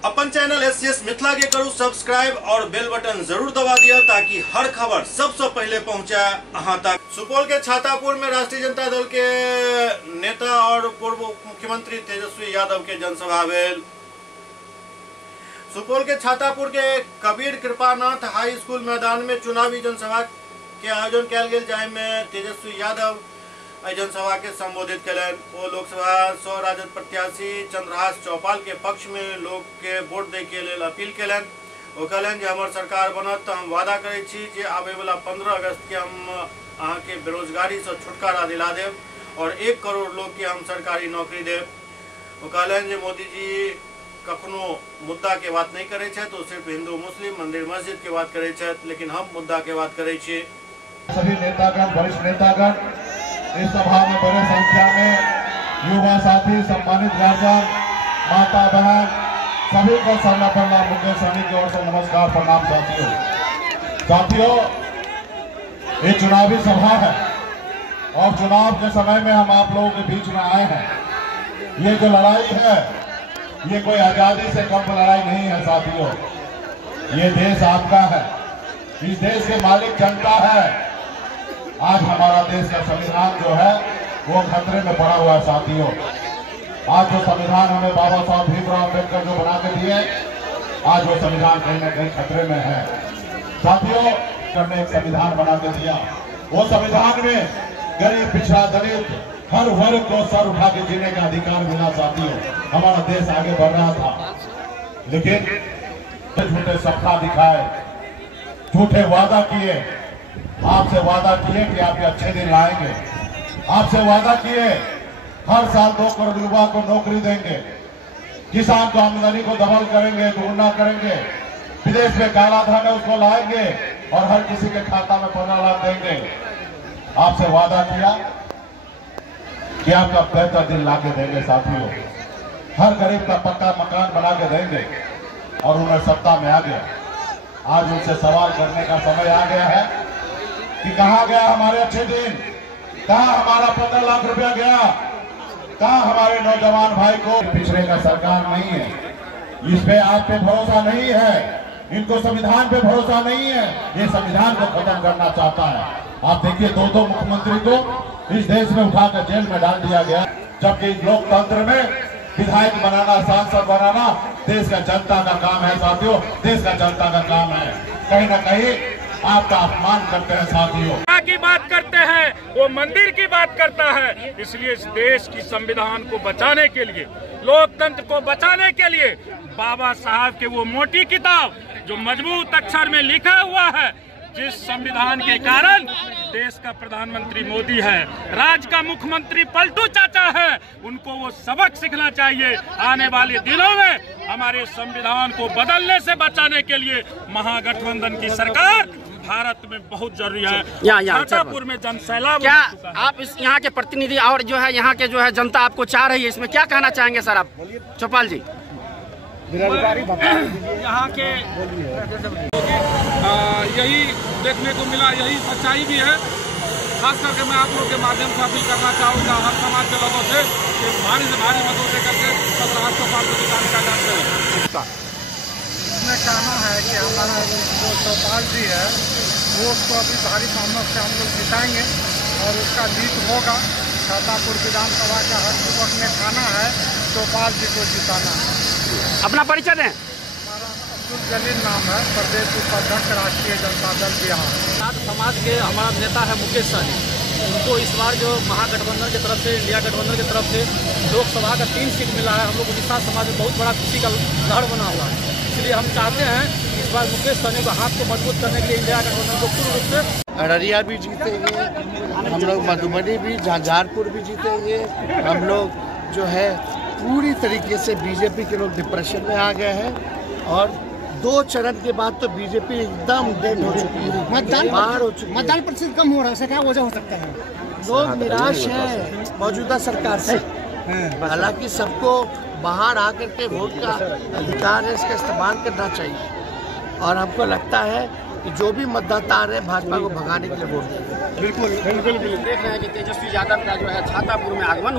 अपन channel SCS Mithila के करू subscribe और बेल बटन जरूर दबा दिया ताकि हर खबर सबसे पहले पहुंचे अहां तक। सुपौल के छातापुर में राष्ट्रीय जनता दल के नेता और पूर्व मुख्यमंत्री तेजस्वी यादव के जनसभा भेल। सुपौल के छातापुर के कबीर कृपानाथ हाई स्कूल मैदान में चुनावी जनसभा के आयोजन कयल गेल, जाहि में तेजस्वी यादव जनसभा के संबोधित कलन। वो लोकसभा सौ राजद प्रत्याशी चंद्रहास चौपाल के पक्ष में लोग के वोट दे के लिए अपील कलन। वो कहलन जे हमर सरकार बनत तो हम वादा करे छी जे आवे वाला 15 अगस्त के हम अहाँ के बेरोजगारी से छुटकारा दिला देव और 1 करोड़ लोग के हम सरकारी नौकरी देव। वो कहलन जे मोदी जी कखनो मुद्दा के बात नहीं करे छे, तो सिर्फ हिंदू मुस्लिम मंदिर मस्जिद के बात करे छे, लेकिन हम मुद्दा के बात करे छी। सभी नेतागण, वरिष्ठ नेतागण, इस सभा में बड़ी संख्या में युवा साथी, सम्मानित गार्जियन, माता बहन, सभी को सर्वप्रथम मुकेश सहनी की ओर से नमस्कार, प्रणाम। साथियों, ये चुनावी सभा है और चुनाव के समय में हम आप लोगों के बीच में आए हैं। ये जो लड़ाई है, ये कोई आजादी से कम लड़ाई नहीं है साथियों। ये देश आपका है, इस देश के मालिक जनता है। आज हमारा देश का संविधान जो है वो खतरे में पड़ा हुआ है साथियों। आज जो संविधान हमें बाबा साहब भीमराव अम्बेडकर जो बना के दिए, आज वो संविधान कहीं न कहीं खतरे में है साथियों। करने एक संविधान बना के दिया, वो संविधान में गरीब, पिछड़ा, दलित हर वर्ग को सर उठा के जीने का अधिकार मिला साथियों। हमारा देश आगे बढ़ रहा था, लेकिन झूठे सपना दिखाए, झूठे वादा किए। आपसे वादा किए कि आप अच्छे दिन लाएंगे, आपसे वादा किए हर साल 2 करोड़ युवा को नौकरी देंगे, किसान को आमदनी को डबल करेंगे, दुगुना करेंगे, विदेश में काला धन है उसको लाएंगे और हर किसी के खाता में 15 लाख देंगे। आपसे वादा किया कि आपका बेहतर दिन ला के देंगे साथियों, हर गरीब का पक्का मकान बना के देंगे और उन्हें सत्ता में आ गया। आज उनसे सवाल करने का समय आ गया है कि कहाँ गया हमारे अच्छे दिन, कहाँ हमारा 15 लाख रुपया गया, कहाँ हमारे नौजवान भाई को। पिछड़े का सरकार नहीं है, इस पे आप पे भरोसा नहीं है, इनको संविधान पे भरोसा नहीं है, ये संविधान को खत्म करना चाहता है। आप देखिए 2 मुख्यमंत्री को इस देश में उठाकर जेल में डाल दिया गया, जबकि लोकतंत्र में विधायक बनाना, सांसद बनाना देश का जनता का काम है साथियों, देश का जनता का काम है। कहीं ना कहीं आपका अपमान करते हैं साथियों। की बात करते हैं, वो मंदिर की बात करता है। इसलिए इस देश की संविधान को बचाने के लिए, लोकतंत्र को बचाने के लिए बाबा साहब के वो मोटी किताब जो मजबूत अक्षर में लिखा हुआ है, जिस संविधान के कारण देश का प्रधानमंत्री मोदी है, राज्य का मुख्यमंत्री पलटू चाचा है, उनको वो सबक सीखना चाहिए। आने वाले दिनों में हमारे संविधान को बदलने से बचाने के लिए महागठबंधन की सरकार भारत में बहुत जरूरी है। छातापुर में जनसैलाब, क्या आप इस यहाँ के प्रतिनिधि और जो है यहाँ के जो है जनता आपको चाह रही है, इसमें क्या कहना चाहेंगे सर आप? चौपाल जी, यहाँ के यही देखने को मिला, यही सच्चाई भी है। खास करके मैं आप लोग के माध्यम से अपील करना चाहूँगा हर समाज के लोगों से कि भारी से भारी मतों से करके चंद्रहास चौपाल को जिताने का काम करें। इसमें कहना है कि हमारा जो चौपाल जी है वो उसको अभी भारी बहुमत से हम लोग जिताएंगे और उसका जीत होगा। छातापुर विधानसभा का हर युवक ने कहना है चौपाल जी को जिताना है। अपना परिचय दें। हमारा अब्दुल जलील नाम है, प्रदेश उपाध्यक्ष राष्ट्रीय जनता दल बिहार। समाज के हमारा नेता है मुकेश सहनी, उनको इस बार जो महागठबंधन की तरफ से, इंडिया गठबंधन की तरफ से लोकसभा का 3 सीट मिला है। हम लोग उड़ीसा समाज में बहुत बड़ा खुशी का लहर बना हुआ है। इसलिए हम चाहते हैं इस बार मुकेश सहनी को हाथ को मजबूत करने के लिए इंडिया गठबंधन को पूर्ण रूप से। अररिया भी जीतेंगे हम लोग, मधुबनी भी, झंझारपुर भी जीतेंगे हम लोग। जो है पूरी तरीके से बीजेपी के लोग डिप्रेशन में आ गए हैं और 2 चरण के बाद तो बीजेपी एकदम डेड हो चुकी है, बाहर हो चुकी है। मतदान प्रतिशत कम हो रहा है, क्या वजह हो सकता है? लोग निराश हैं मौजूदा सरकार से। हालांकि सबको बाहर आकर के वोट का अधिकार है, इसका इस्तेमाल करना चाहिए और हमको लगता है कि जो भी मतदाता आ रहे हैं भाजपा को भगाने के लिए वोट दें। बिल्कुल देख रहे हैं कि तेजस्वी यादव का जो है छातापुर में आगमन हुआ।